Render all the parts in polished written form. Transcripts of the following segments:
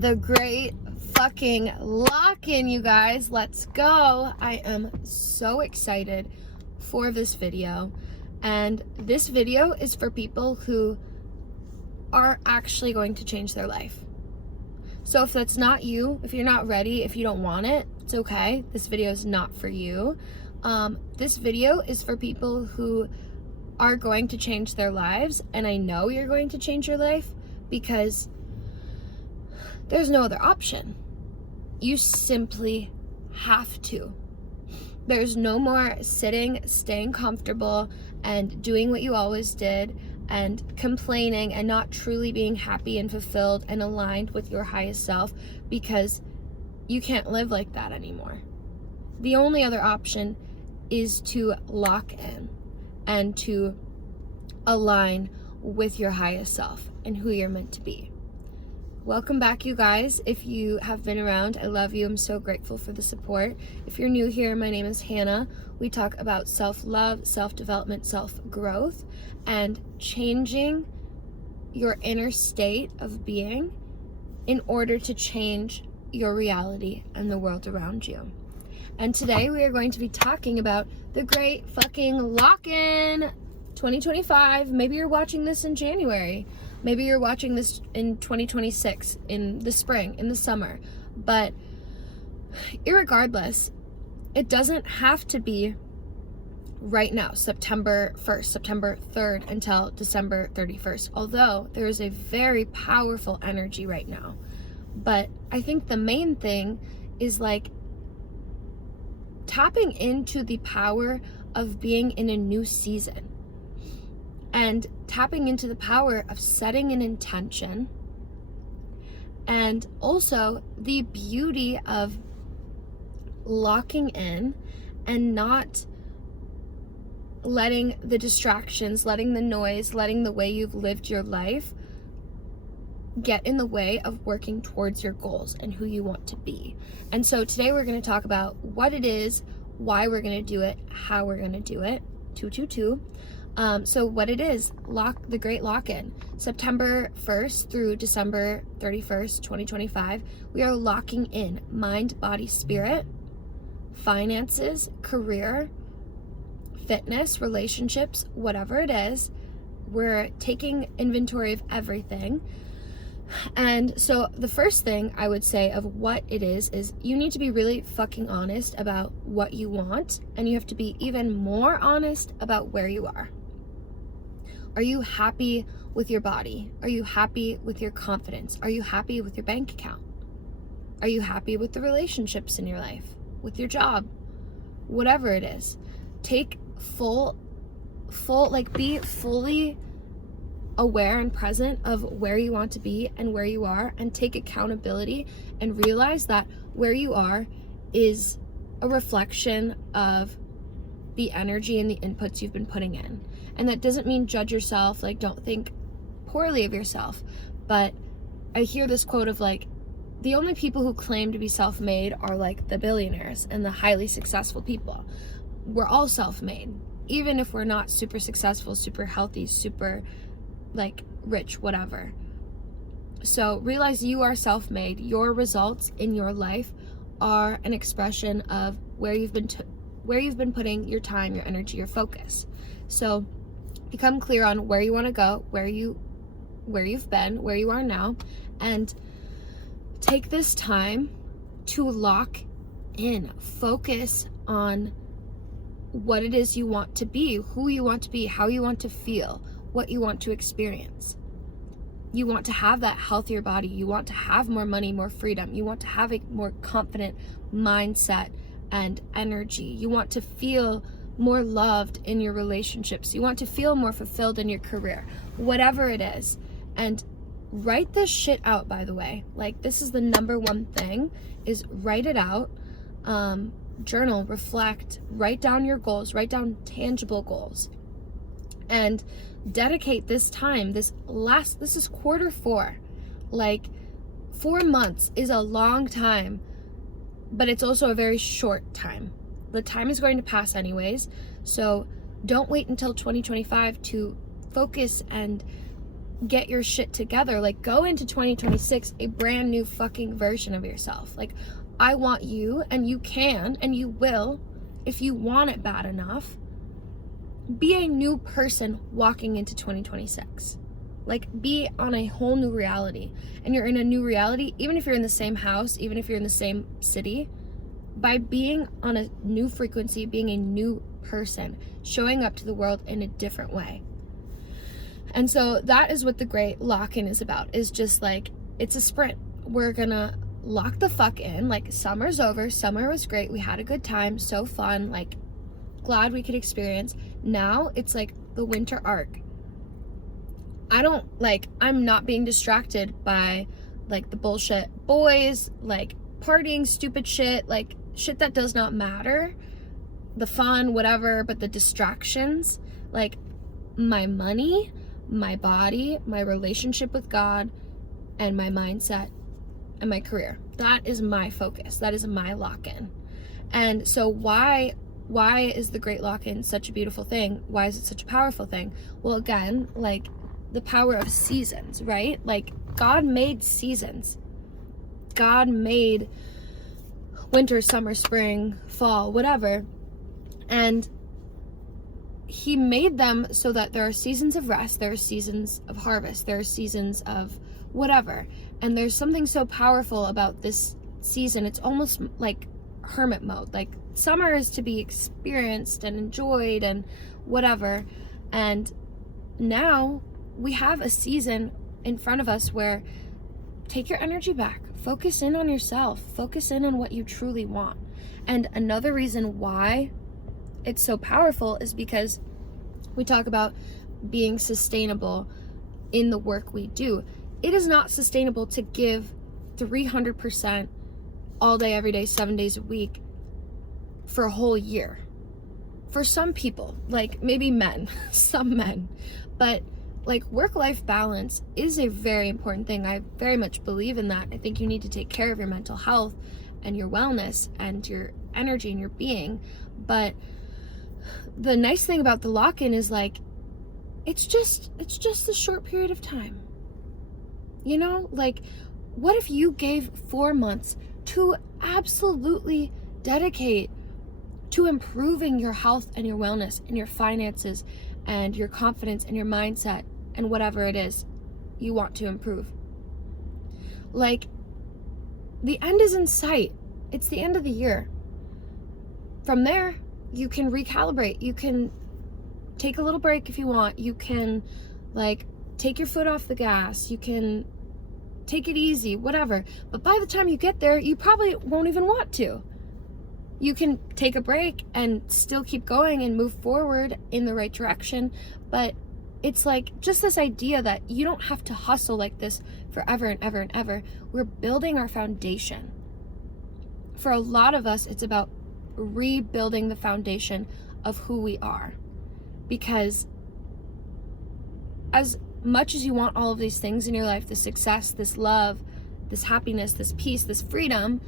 The great fucking lock-in, you guys. Let's go. I am so excited for this video. And this video is for people who are actually going to change their life. So if that's not you, if you're not ready, if you don't want it, it's okay. This video is not for you. This video is for people who are going to change their lives. And I know you're going to change your life because there's no other option. You simply have to. There's no more sitting, staying comfortable, and doing what you always did, and complaining and not truly being happy and fulfilled and aligned with your highest self, because you can't live like that anymore. The only other option is to lock in and to align with your highest self and who you're meant to be. Welcome back, you guys. If you have been around, I love you. I'm so grateful for the support. If you're new here, my name is Hannah. We talk about self-love, self-development, self-growth, and changing your inner state of being in order to change your reality and the world around you. And today we are going to be talking about the great fucking lock-in 2025. Maybe you're watching this in January. Maybe you're watching this in 2026, in the spring, in the summer. But irregardless, it doesn't have to be right now, September 1st, September 3rd until December 31st. Although there is a very powerful energy right now. But I think the main thing is like tapping into the power of being in a new season. And tapping into the power of setting an intention, and also the beauty of locking in and not letting the distractions, letting the noise, letting the way you've lived your life get in the way of working towards your goals and who you want to be. And so today we're going to talk about what it is, why we're going to do it, how we're going to do it. 222. So what it is, the great lock-in, September 1st through December 31st, 2025, we are locking in mind, body, spirit, finances, career, fitness, relationships, whatever it is. We're taking inventory of everything. And so the first thing I would say of what it is you need to be really fucking honest about what you want, and you have to be even more honest about where you are. Are you happy with your body? Are you happy with your confidence? Are you happy with your bank account? Are you happy with the relationships in your life? With your job? Whatever it is. Take be fully aware and present of where you want to be and where you are, and take accountability and realize that where you are is a reflection of the energy and the inputs you've been putting in. And that doesn't mean judge yourself, like don't think poorly of yourself. But I hear this quote of like, the only people who claim to be self-made are like the billionaires and the highly successful people. We're all self-made, even if we're not super successful, super healthy, super like rich, whatever. So realize you are self-made. Your results in your life are an expression of where you've been putting your time, your energy, your focus. So become clear on where you want to go, where you've been, where you are now, and take this time to lock in. Focus on what it is you want to be, who you want to be, how you want to feel, what you want to experience. You want to have that healthier body. You want to have more money, more freedom. You want to have a more confident mindset and energy. You want to feel more loved in your relationships. You want to feel more fulfilled in your career, whatever it is. And write this shit out, by the way. Like, this is the number one thing, is write it out. Journal, reflect, write down your goals, write down tangible goals, and dedicate this time. This is quarter 4. Like, 4 months is a long time, but it's also a very short time. The time is going to pass anyways, so don't wait until 2025 to focus and get your shit together. Like, go into 2026 a brand new fucking version of yourself. Like, I want you, and you can, and you will, if you want it bad enough, be a new person walking into 2026. Like, be on a whole new reality. And you're in a new reality, even if you're in the same house, even if you're in the same city, by being on a new frequency, being a new person, showing up to the world in a different way. And so that is what the great lock-in is about, is just like, it's a sprint. We're gonna lock the fuck in. Like, summer's over. Summer was great. We had a good time. So fun. Like, glad we could experience. Now it's like the winter arc. I'm not being distracted by like the bullshit boys, like partying, stupid shit, like shit that does not matter, the fun, whatever, but the distractions, like my money, my body, my relationship with God, and my mindset and my career. That is my focus. That is my lock-in. And so why is the great lock-in such a beautiful thing? Why is it such a powerful thing? Well, again, like the power of seasons, right? Like, God made seasons. God made winter, summer, spring, fall, whatever. And he made them so that there are seasons of rest, there are seasons of harvest, there are seasons of whatever. And there's something so powerful about this season. It's almost like hermit mode. Like, summer is to be experienced and enjoyed and whatever. And now we have a season in front of us where take your energy back, focus in on yourself, focus in on what you truly want. And another reason why it's so powerful is because we talk about being sustainable in the work we do. It is not sustainable to give 300% all day, every day, 7 days a week for a whole year. For some people, like maybe men, some men, but like work-life balance is a very important thing. I very much believe in that. I think you need to take care of your mental health and your wellness and your energy and your being. But the nice thing about the lock-in is like, it's just a short period of time. You know, like, what if you gave 4 months to absolutely dedicate to improving your health and your wellness and your finances and your confidence and your mindset and whatever it is you want to improve? Like, the end is in sight. It's the end of the year. From there, you can recalibrate. You can take a little break if you want. You can, like, take your foot off the gas. You can take it easy, whatever. But by the time you get there, you probably won't even want to. You can take a break and still keep going and move forward in the right direction. But it's like just this idea that you don't have to hustle like this forever and ever and ever. We're building our foundation. For a lot of us, it's about rebuilding the foundation of who we are. Because as much as you want all of these things in your life, this success, this love, this happiness, this peace, this freedom,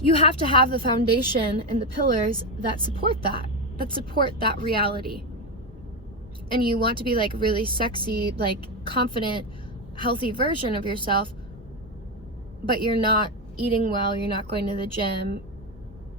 you have to have the foundation and the pillars that support that reality. And you want to be like really sexy, like confident, healthy version of yourself, but you're not eating well, you're not going to the gym,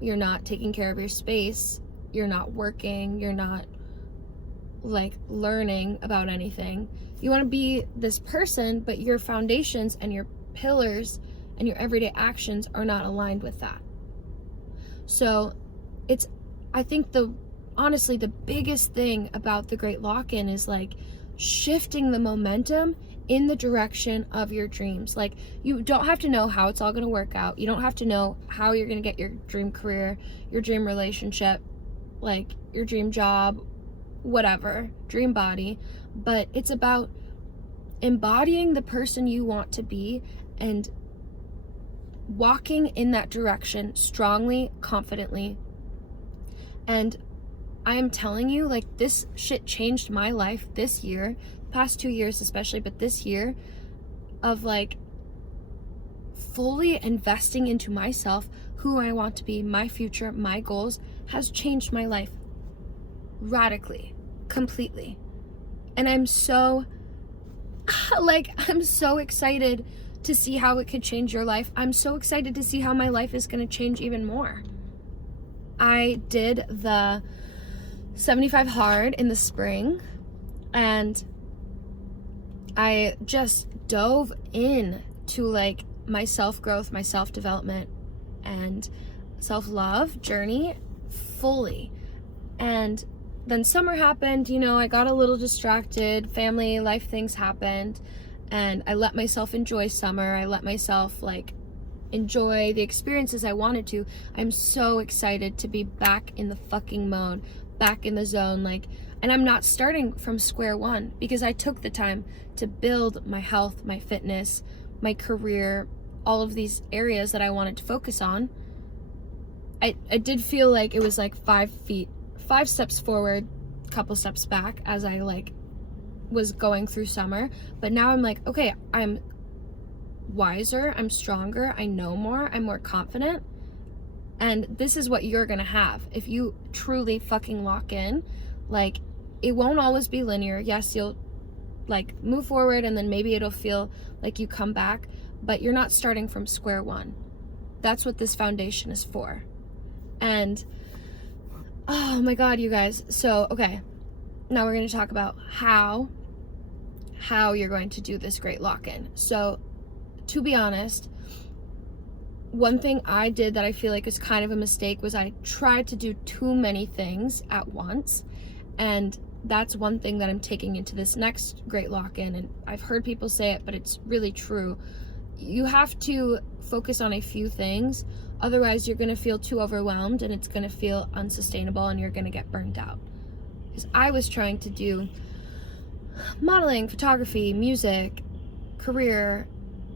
you're not taking care of your space, you're not working, you're not like learning about anything. You want to be this person, but your foundations and your pillars and your everyday actions are not aligned with that. So I think honestly, the biggest thing about the great lock-in is like shifting the momentum in the direction of your dreams. Like, you don't have to know how it's all going to work out. You don't have to know how you're going to get your dream career, your dream relationship, like your dream job, whatever, dream body. But it's about embodying the person you want to be and walking in that direction strongly, confidently. And I am telling you, like, this shit changed my life this year, past 2 years especially, but this year, of like fully investing into myself, who I want to be, my future, my goals, has changed my life radically, completely. And I'm so like, I'm so excited to see how it could change your life. I'm so excited to see how my life is going to change even more. I did the 75 hard in the spring, and I just dove in to like my self-growth, my self-development, and self-love journey fully. And then summer happened, you know, I got a little distracted, family life things happened, and I let myself enjoy summer. I let myself like enjoy the experiences I wanted to. I'm so excited to be back in the fucking mode, back in the zone, like, and I'm not starting from square one because I took the time to build my health, my fitness, my career, all of these areas that I wanted to focus on. I did feel like it was like 5 steps forward, couple steps back as I like was going through summer. But now I'm like, okay, I'm wiser, I'm stronger, I know more, I'm more confident. And this is what you're gonna have if you truly fucking lock in. Like, it won't always be linear. Yes, you'll like move forward and then maybe it'll feel like you come back, but you're not starting from square one. That's what this foundation is for. And oh my God, you guys. So, okay, now we're going to talk about how you're going to do this great lock-in. So, to be honest, one thing I did that I feel like is kind of a mistake was I tried to do too many things at once. And that's one thing that I'm taking into this next great lock-in. And I've heard people say it, but it's really true. You have to focus on a few things. Otherwise, you're going to feel too overwhelmed and it's going to feel unsustainable and you're going to get burnt out. Because I was trying to do modeling, photography, music, career,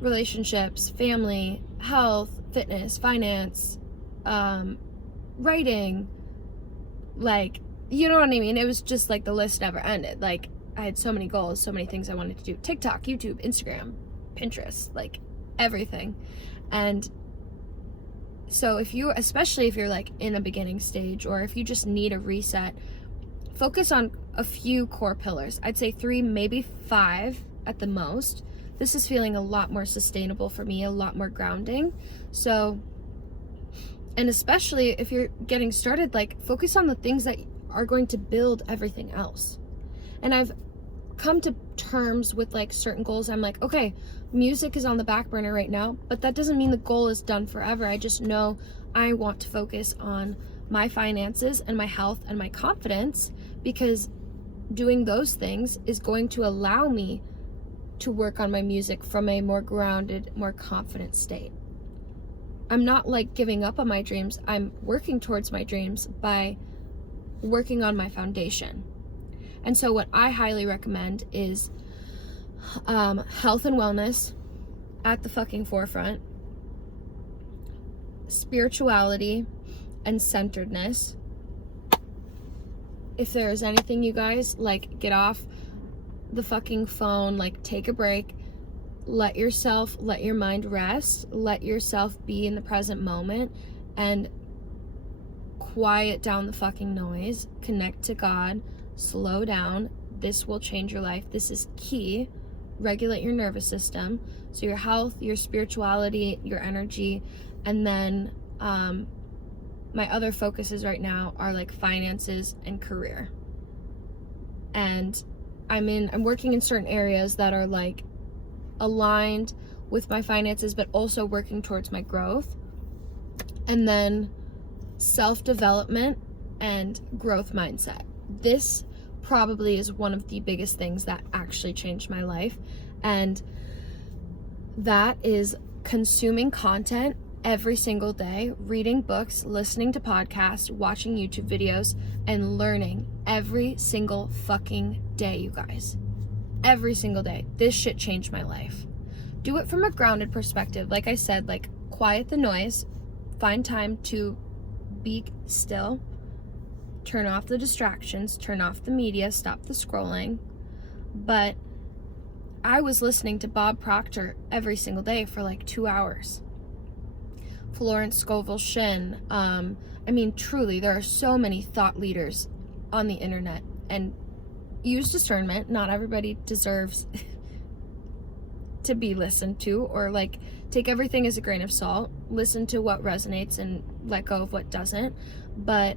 relationships, family, health, fitness, finance, writing, like, you know what I mean? It was just like the list never ended. Like, I had so many goals, so many things I wanted to do. TikTok, YouTube, Instagram, Pinterest, like everything. And so especially if you're like in a beginning stage, or if you just need a reset, focus on a few core pillars. I'd say 3, maybe 5 at the most. This is feeling a lot more sustainable for me, a lot more grounding. So, and especially if you're getting started, like, focus on the things that are going to build everything else. And I've come to terms with like certain goals. I'm like, okay, music is on the back burner right now, but that doesn't mean the goal is done forever. I just know I want to focus on my finances and my health and my confidence, because doing those things is going to allow me to work on my music from a more grounded, more confident state. I'm not like giving up on my dreams. I'm working towards my dreams by working on my foundation. And so what I highly recommend is health and wellness at the fucking forefront, spirituality and centeredness. If there is anything, you guys, like, get off the fucking phone, like, take a break, let your mind rest, let yourself be in the present moment, and quiet down the fucking noise, connect to God, slow down. This will change your life. This is key. Regulate your nervous system. So your health, your spirituality, your energy, and then my other focuses right now are like finances and career. And I'm working in certain areas that are like aligned with my finances, but also working towards my growth. And then self-development and growth mindset. This probably is one of the biggest things that actually changed my life, and that is consuming content every single day, reading books, listening to podcasts, watching YouTube videos, and learning every single fucking day, you guys. Every single day. This shit changed my life. Do it from a grounded perspective. Like I said, like, quiet the noise, find time to be still, turn off the distractions, turn off the media, stop the scrolling. But I was listening to Bob Proctor every single day for like 2 hours. Florence Scovel Shinn. I mean, truly, there are so many thought leaders on the internet, and use discernment. Not everybody deserves to be listened to, or like take everything as a grain of salt, listen to what resonates and let go of what doesn't. But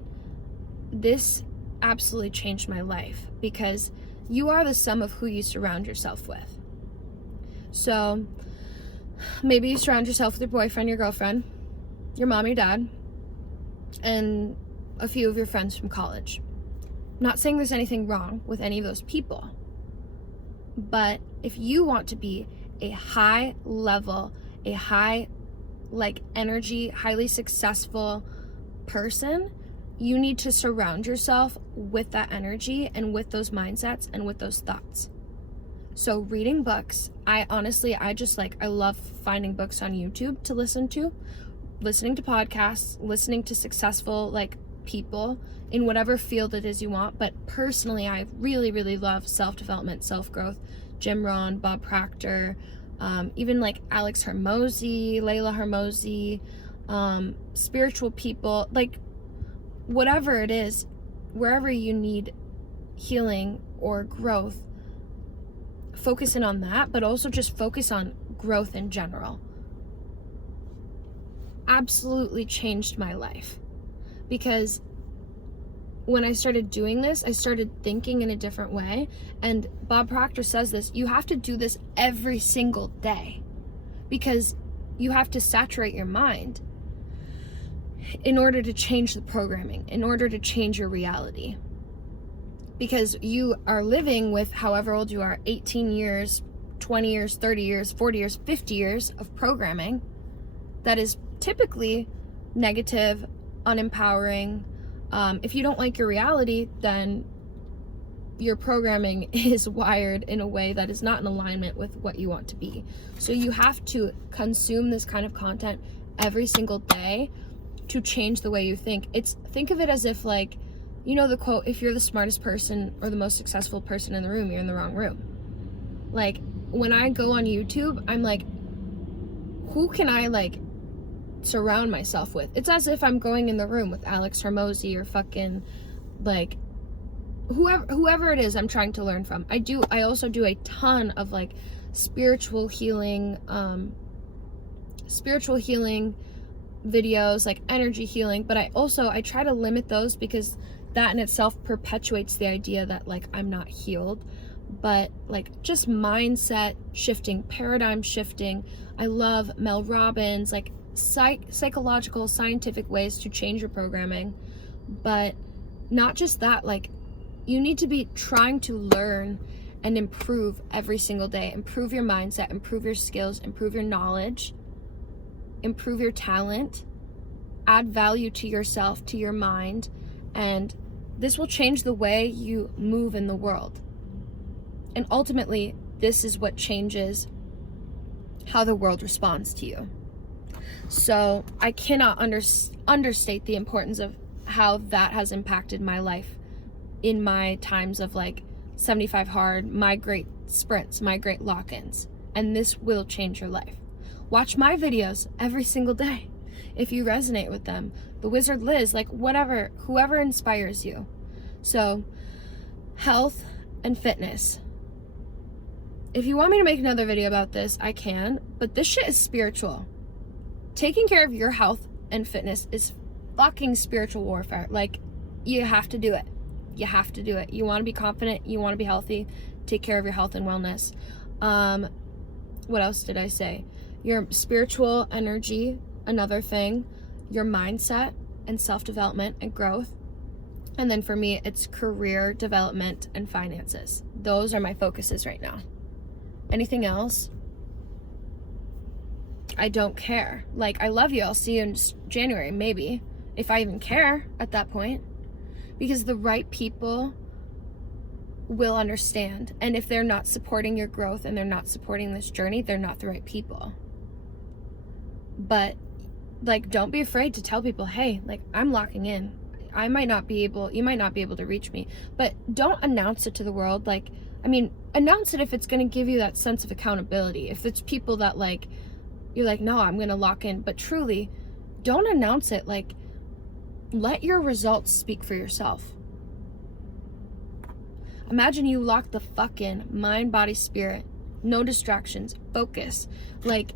this absolutely changed my life, because you are the sum of who you surround yourself with. So maybe you surround yourself with your boyfriend, your girlfriend, your mom, your dad, and a few of your friends from college. I'm not saying there's anything wrong with any of those people, but if you want to be a high level, a high like energy, highly successful person, you need to surround yourself with that energy and with those mindsets and with those thoughts. So reading books, I love finding books on YouTube to listen to, listening to podcasts, listening to successful like people in whatever field it is you want. But personally, I really, really love self-development, self-growth, Jim Rohn, Bob Proctor, even like Alex Hormozy, Layla Hormozy, spiritual people, like whatever it is, wherever you need healing or growth, focus in on that, but also just focus on growth in general. Absolutely changed my life, because when I started doing this, I started thinking in a different way. And Bob Proctor says this, you have to do this every single day, because you have to saturate your mind in order to change the programming, in order to change your reality. Because you are living with, however old you are, 18 years, 20 years, 30 years, 40 years, 50 years of programming that is typically negative, unempowering. If you don't like your reality, then your programming is wired in a way that is not in alignment with what you want to be. So you have to consume this kind of content every single day to change the way you think. Think of it as if, like, you know the quote, if you're the smartest person or the most successful person in the room, you're in the wrong room. Like, when I go on YouTube, I'm like, who can I like surround myself with? It's as if I'm going in the room with Alex Hormozy or fucking like whoever it is I'm trying to learn from. I also do a ton of like spiritual healing videos, like energy healing, but I try to limit those, because that in itself perpetuates the idea that like I'm not healed. But like just mindset shifting, paradigm shifting. I love Mel Robbins, like psychological, scientific ways to change your programming. But not just that, like you need to be trying to learn and improve every single day. Improve your mindset, improve your skills, improve your knowledge, improve your talent, add value to yourself, to your mind, and this will change the way you move in the world. And ultimately, this is what changes how the world responds to you. So I cannot understate the importance of how that has impacted my life in my times of like 75 hard, my great sprints, my great lock-ins. And this will change your life. Watch my videos every single day if you resonate with them. The Wizard Liz, like whatever, whoever inspires you. So, health and fitness. If you want me to make another video about this, I can, but this shit is spiritual. Taking care of your health and fitness is fucking spiritual warfare. Like, you have to do it. You have to do it. You want to be confident, you want to be healthy, take care of your health and wellness. What else did I say? Your spiritual energy, another thing, your mindset and self-development and growth. And then for me, it's career development and finances. Those are my focuses right now. Anything else? I don't care. Like, I love you. I'll see you in January, maybe, if I even care at that point. Because the right people will understand. And if they're not supporting your growth and they're not supporting this journey, they're not the right people. But like, don't be afraid to tell people, hey, like, I'm locking in. You might not be able to reach me, but don't announce it to the world. Like, I mean, announce it if it's going to give you that sense of accountability. If it's people that like, you're like, no, I'm going to lock in, but truly don't announce it. Like, let your results speak for yourself. Imagine you lock the fuck in, mind, body, spirit, No distractions. Focus. Like,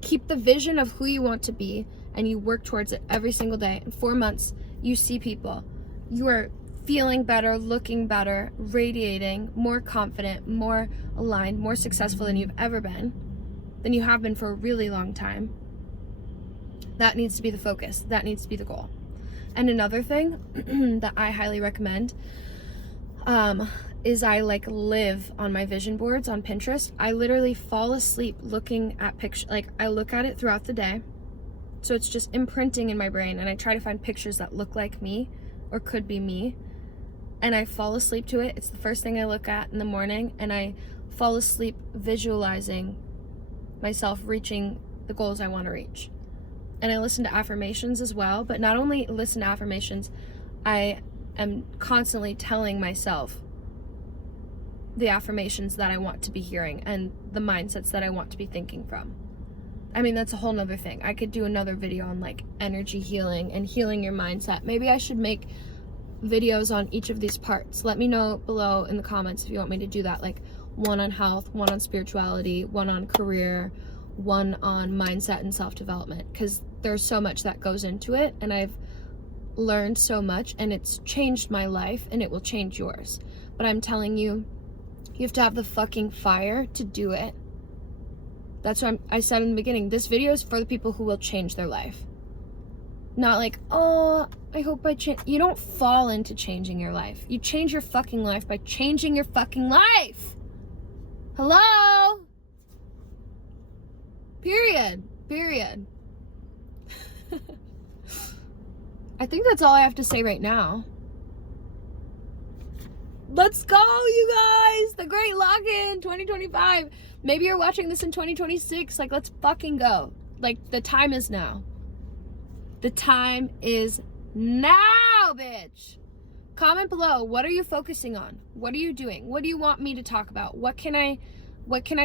keep the vision of who you want to be, and you work towards it every single day. In 4 months, you see people. You are feeling better, looking better, radiating, more confident, more aligned, more successful than you've ever been, than you have been for a really long time. That needs to be the focus. That needs to be the goal. And another thing that I highly recommend is I like live on my vision boards on Pinterest. I literally fall asleep looking at pictures. Like, I look at it throughout the day, so it's just imprinting in my brain, and I try to find pictures that look like me or could be me, and I fall asleep to it. It's the first thing I look at in the morning, and I fall asleep visualizing myself reaching the goals I want to reach. And I listen to affirmations as well, but not only listen to affirmations, I am constantly telling myself the affirmations that I want to be hearing and the mindsets that I want to be thinking from. I mean, that's a whole nother thing. I could do another video on like energy healing and healing your mindset. Maybe I should make videos on each of these parts. Let me know below in the comments if you want me to do that, like one on health, one on spirituality, one on career, one on mindset and self-development, because there's so much that goes into it, and I've learned so much, and it's changed my life, and it will change yours. But I'm telling you, you have to have the fucking fire to do it. That's what I said in the beginning. This video is for the people who will change their life. Not like, oh, I hope I change. You don't fall into changing your life. You change your fucking life by changing your fucking life. Hello? Period. I think that's all I have to say right now. Let's go, you guys! The great lock-in 2025. Maybe you're watching this in 2026. Like, let's fucking go. Like, the time is now. The time is now, bitch. Comment below. What are you focusing on? What are you doing? What do you want me to talk about? What can I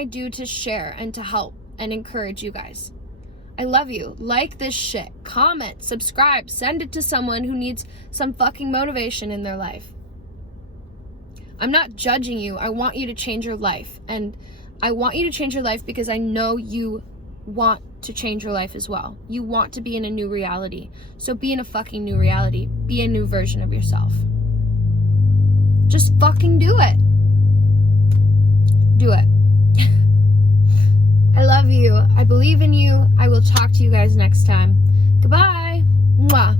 do to share and to help and encourage you guys? I love you. Like this shit. Comment, subscribe, send it to someone who needs some fucking motivation in their life. I'm not judging you. I want you to change your life. And I want you to change your life because I know you want to change your life as well. You want to be in a new reality. So be in a fucking new reality. Be a new version of yourself. Just fucking do it. Do it. I love you. I believe in you. I will talk to you guys next time. Goodbye. Mwah.